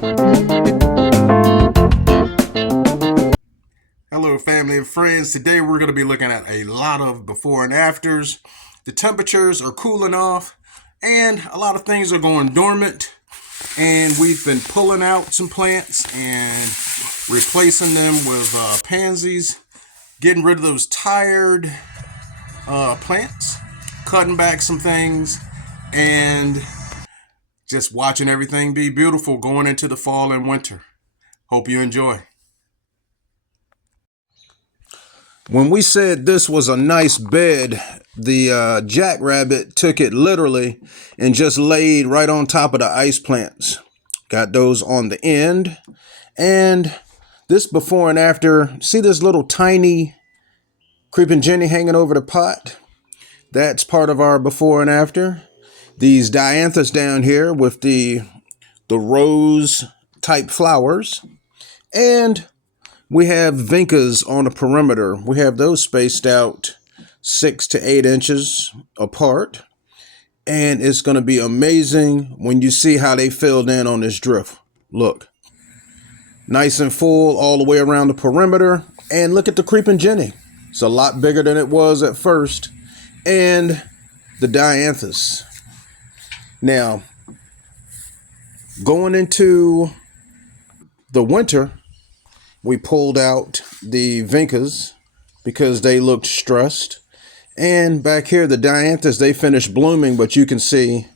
Hello, family and friends. Today we're going to be looking at a lot of before and afters. The temperatures are cooling off and a lot of things are going dormant. And we've been pulling out some plants and replacing them with pansies, getting rid of those tired plants, cutting back some things, and just watching everything be beautiful going into the fall and winter. Hope you enjoy. When we said this was a nice bed, the jackrabbit took it literally and just laid right on top of the ice plants. Got those on the end. And this before and after, see this little tiny creeping Jenny hanging over the pot? That's part of our before and after. These dianthus down here with the rose type flowers. And we have vincas on the perimeter. We have those spaced out 6 to 8 inches apart. And it's going to be amazing when you see how they filled in on this drift. Look. Nice and full all the way around the perimeter. And look at the creeping Jenny. It's a lot bigger than it was at first. And the dianthus. Now, going into the winter, we pulled out the vincas because they looked stressed. And back here, the dianthus, they finished blooming, but you can see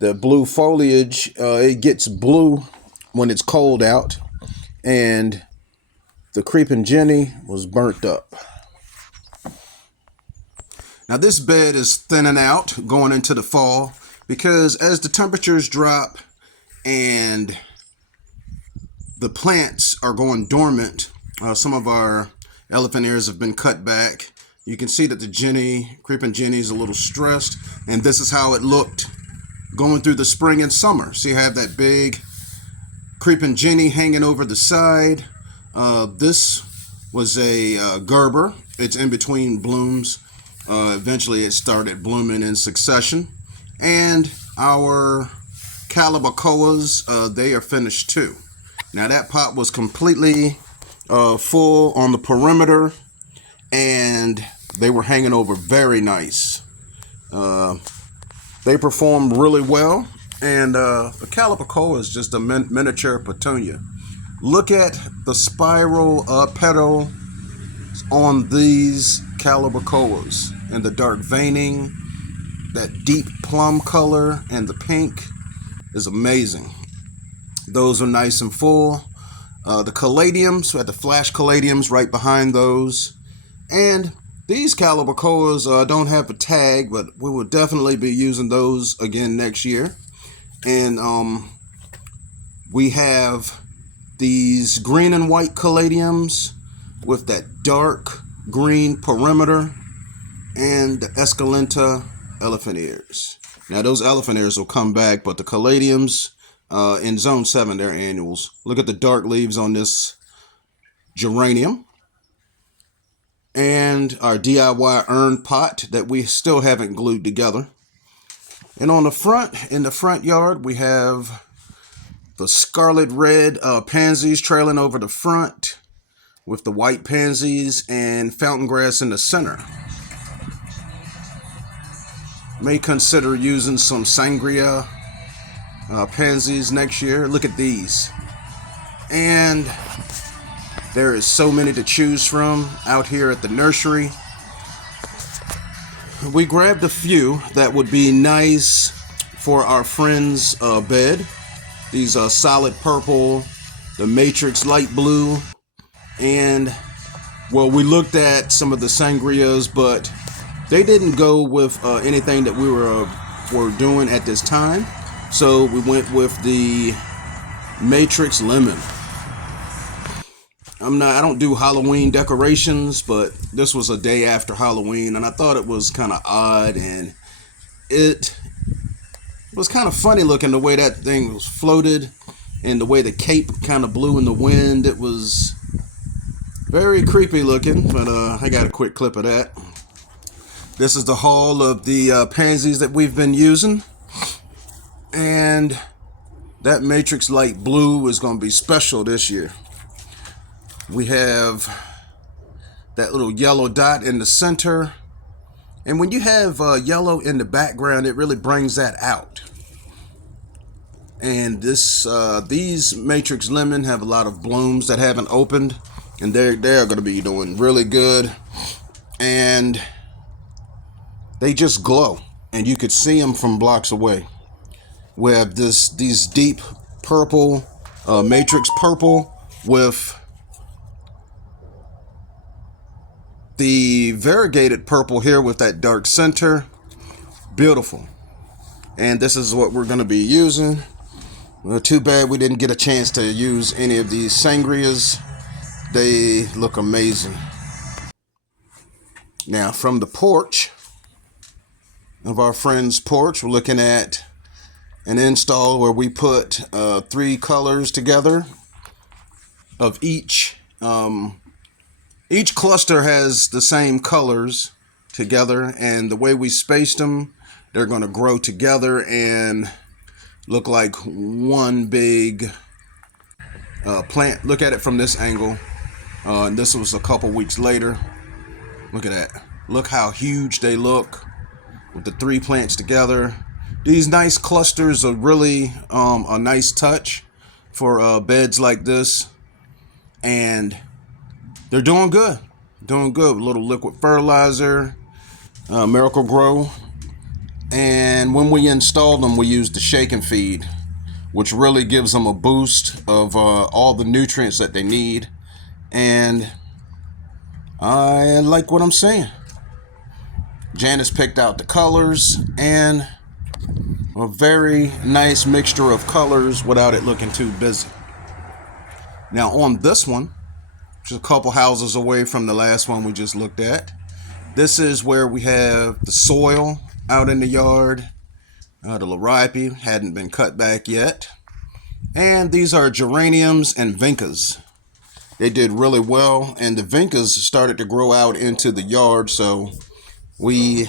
the blue foliage. It gets blue when it's cold out. And the creeping Jenny was burnt up. Now this bed is thinning out going into the fall because as the temperatures drop and the plants are going dormant, some of our elephant ears have been cut back. You can see that the creeping Jenny is a little stressed, and this is how it looked going through the spring and summer. So you have that big creeping Jenny hanging over the side. This was a Gerber. It's in between blooms. Eventually it started blooming in succession. And our calibrachoas, they are finished too. Now that pot was completely full on the perimeter, and they were hanging over very nice. They performed really well, and the calibrachoa is just a miniature petunia. Look at the spiral petal on these calibrachoas and the dark veining, that deep plum color, and the pink is amazing. Those are nice and full. The caladiums, we had the flash caladiums right behind those. And these calibrachoas don't have a tag, but we will definitely be using those again next year. And we have these green and white caladiums with that dark green perimeter, and the escalenta elephant ears. Now those elephant ears will come back, but the caladiums in zone 7, they're annuals. Look at the dark leaves on this geranium. And our DIY urn pot that we still haven't glued together. And on the front, in the front yard, we have the scarlet red pansies trailing over the front with the white pansies and fountain grass in the center. May consider using some sangria pansies next year. Look at these. And there is so many to choose from out here at the nursery. We grabbed a few that would be nice for our friend's bed. These are solid purple, the matrix light blue, and well, we looked at some of the sangrias, but they didn't go with anything that we were doing at this time. So we went with the matrix lemon. I don't do Halloween decorations, but this was a day after Halloween, and I thought it was kind of odd, and it was kind of funny looking the way that thing was floated and the way the cape kind of blew in the wind. It was very creepy looking, but I got a quick clip of that. This is the haul of the pansies that we've been using, and That matrix light blue is going to be special this year. We have that little yellow dot in the center. And when you have yellow in the background, it really brings that out. And these matrix lemon have a lot of blooms that haven't opened, and they're going to be doing really good. And they just glow, and you could see them from blocks away. We have these deep purple, matrix purple with the variegated purple here with that dark center. Beautiful. And this is what we're going to be using. Well, too bad we didn't get a chance to use any of these sangrias. They look amazing. Now, from the porch of our friend's porch, we're looking at an install where we put 3 colors together of each. Each cluster has the same colors together, and the way we spaced them, they're going to grow together and look like one big plant. Look at it from this angle. And this was a couple weeks later. Look at that. Look how huge they look with the 3 plants together. These nice clusters are really a nice touch for beds like this. And they're doing good. Doing good. A little liquid fertilizer, Miracle Grow. And when we install them, we use the shake and feed, which really gives them a boost of all the nutrients that they need. And I like what I'm saying. Janice picked out the colors, and a very nice mixture of colors without it looking too busy. Now on this one, which is a couple houses away from the last one we just looked at, this is where we have the soil out in the yard. The liripe hadn't been cut back yet. And these are geraniums and vincas. They did really well, and the vincas started to grow out into the yard, so we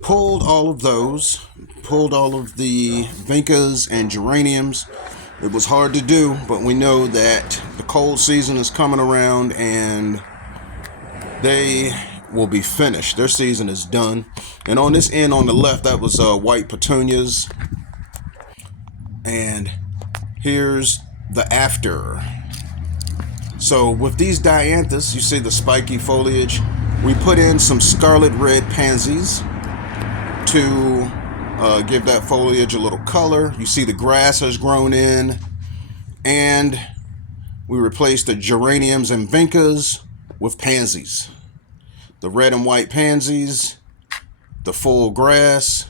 pulled all of those, pulled all of the vincas and geraniums. It was hard to do, but we know that the cold season is coming around and they will be finished. Their season is done. And on this end on the left, that was white petunias. And here's the after. So with these dianthus, you see the spiky foliage. We put in some scarlet red pansies to give that foliage a little color. You see the grass has grown in. And we replaced the geraniums and vincas with pansies. The red and white pansies, the full grass,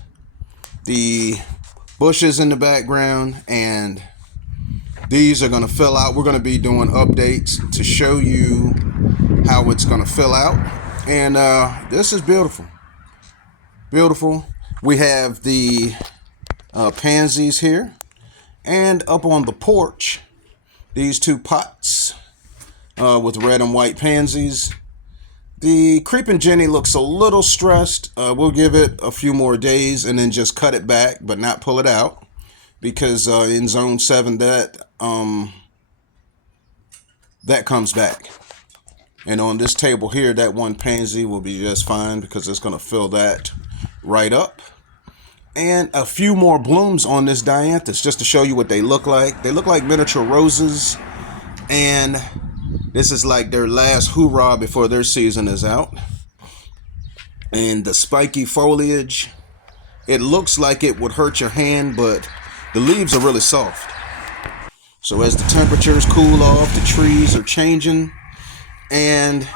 the bushes in the background, and these are going to fill out. We're going to be doing updates to show you how it's going to fill out. And this is beautiful. Beautiful. We have the pansies here. And up on the porch, these 2 pots with red and white pansies. The creeping Jenny looks a little stressed. We'll give it a few more days and then just cut it back, but not pull it out, because in zone 7 that comes back. And on this table here, that one pansy will be just fine because it's going to fill that right up. And a few more blooms on this dianthus just to show you what they look like. They look like miniature roses, and this is like their last hoorah before their season is out. And the spiky foliage, it looks like it would hurt your hand, but the leaves are really soft. So as the temperatures cool off, the trees are changing. And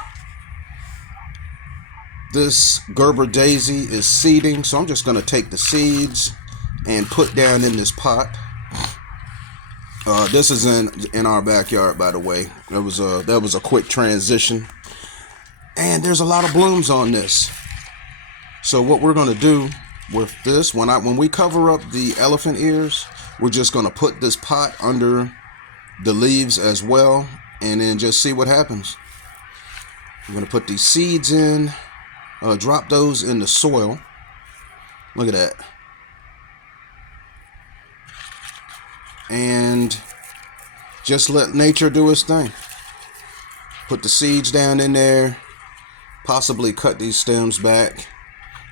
this Gerber daisy is seeding. So I'm just going to take the seeds and put down in this pot. This is in our backyard, by the way. That was a quick transition. And there's a lot of blooms on this. So what we're going to do with this, when we cover up the elephant ears, we're just going to put this pot under the leaves as well, and then just see what happens. I'm going to put these seeds in, drop those in the soil. Look at that. and just let nature do its thing. Put the seeds down in there, possibly cut these stems back,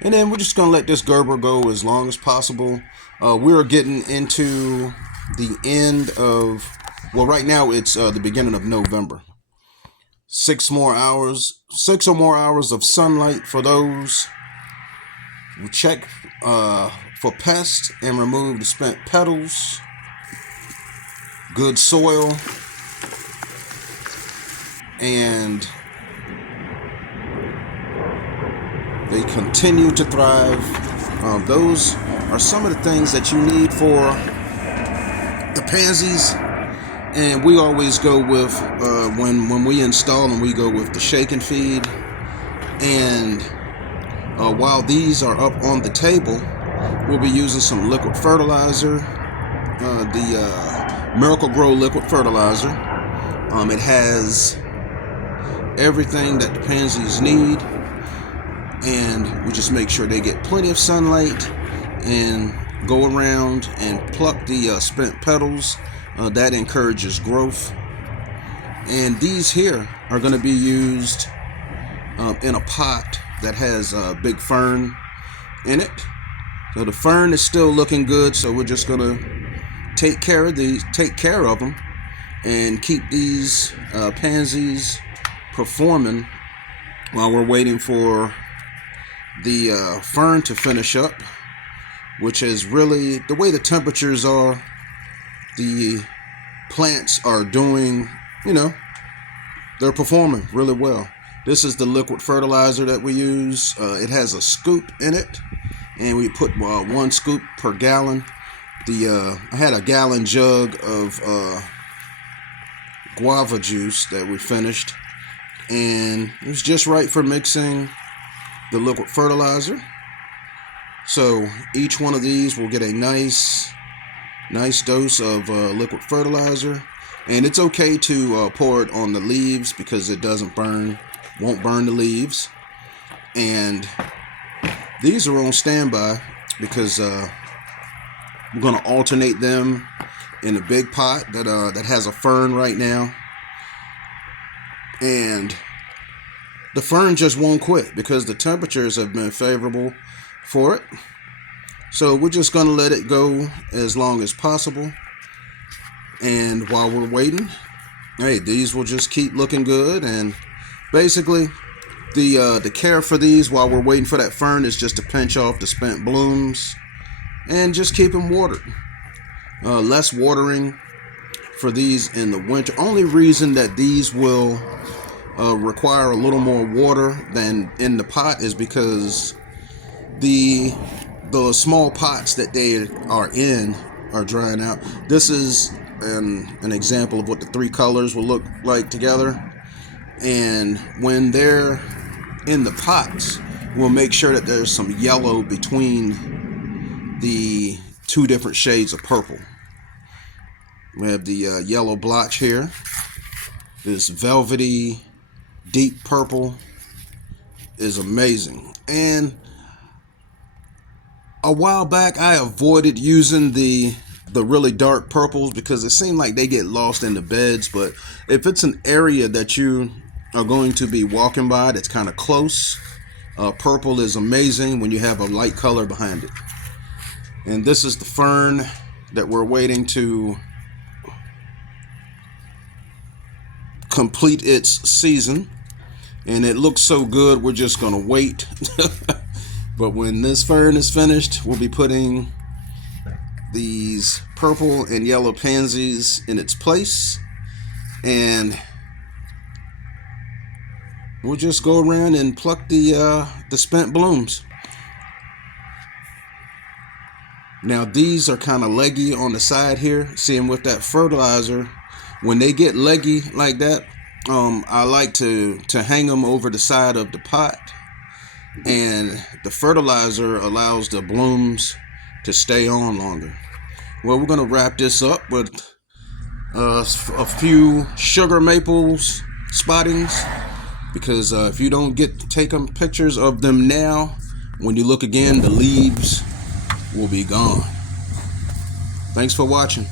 and then we're just going to let this Gerber go as long as possible. We're getting into the end of, well, right now it's the beginning of November. 6 or more hours of sunlight for those. We check for pests and remove the spent petals. Good soil. And they continue to thrive. Those are some of the things that you need for the pansies. And we always go with, when we install them, we go with the shake and feed. And while these are up on the table, we'll be using some liquid fertilizer, the Miracle-Gro liquid fertilizer. It has everything that the pansies need, and we just make sure they get plenty of sunlight and go around and pluck the spent petals. That encourages growth. And these here are going to be used in a pot that has a big fern in it. So the fern is still looking good, so we're just going to take care of them and keep these pansies performing while we're waiting for the fern to finish up, which is really the way the temperatures are. The plants are doing, they're performing really well. This is the liquid fertilizer that we use. It has a scoop in it, and we put 1 scoop per gallon. I had a gallon jug of guava juice that we finished, and it was just right for mixing the liquid fertilizer. So each one of these will get a nice dose of liquid fertilizer, and it's okay to pour it on the leaves because it won't burn the leaves. And these are on standby because we're going to alternate them in a big pot that has a fern right now, and the fern just won't quit because the temperatures have been favorable for it. So we're just going to let it go as long as possible. And while we're waiting, hey, these will just keep looking good. And basically, the care for these while we're waiting for that fern is just to pinch off the spent blooms and just keep them watered. Less watering for these in the winter. Only reason that these will require a little more water than in the pot is because the small pots that they are in are drying out. This is an example of what the 3 colors will look like together. And when they're in the pots, we'll make sure that there's some yellow between the 2 different shades of purple. We have the yellow blotch here. This velvety deep purple is amazing. And a while back, I avoided using the really dark purples because it seemed like they get lost in the beds. But if it's an area that you are going to be walking by that's kind of close, purple is amazing when you have a light color behind it. And this is the fern that we're waiting to complete its season. And it looks so good, we're just going to wait. But when this fern is finished, we'll be putting these purple and yellow pansies in its place. And we'll just go around and pluck the spent blooms. Now these are kind of leggy on the side here. Seeing with that fertilizer, when they get leggy like that, I like to hang them over the side of the pot. And the fertilizer allows the blooms to stay on longer. Well, we're going to wrap this up with a few sugar maples spottings, because if you don't get to take pictures of them now, when you look again, the leaves will be gone. Thanks for watching.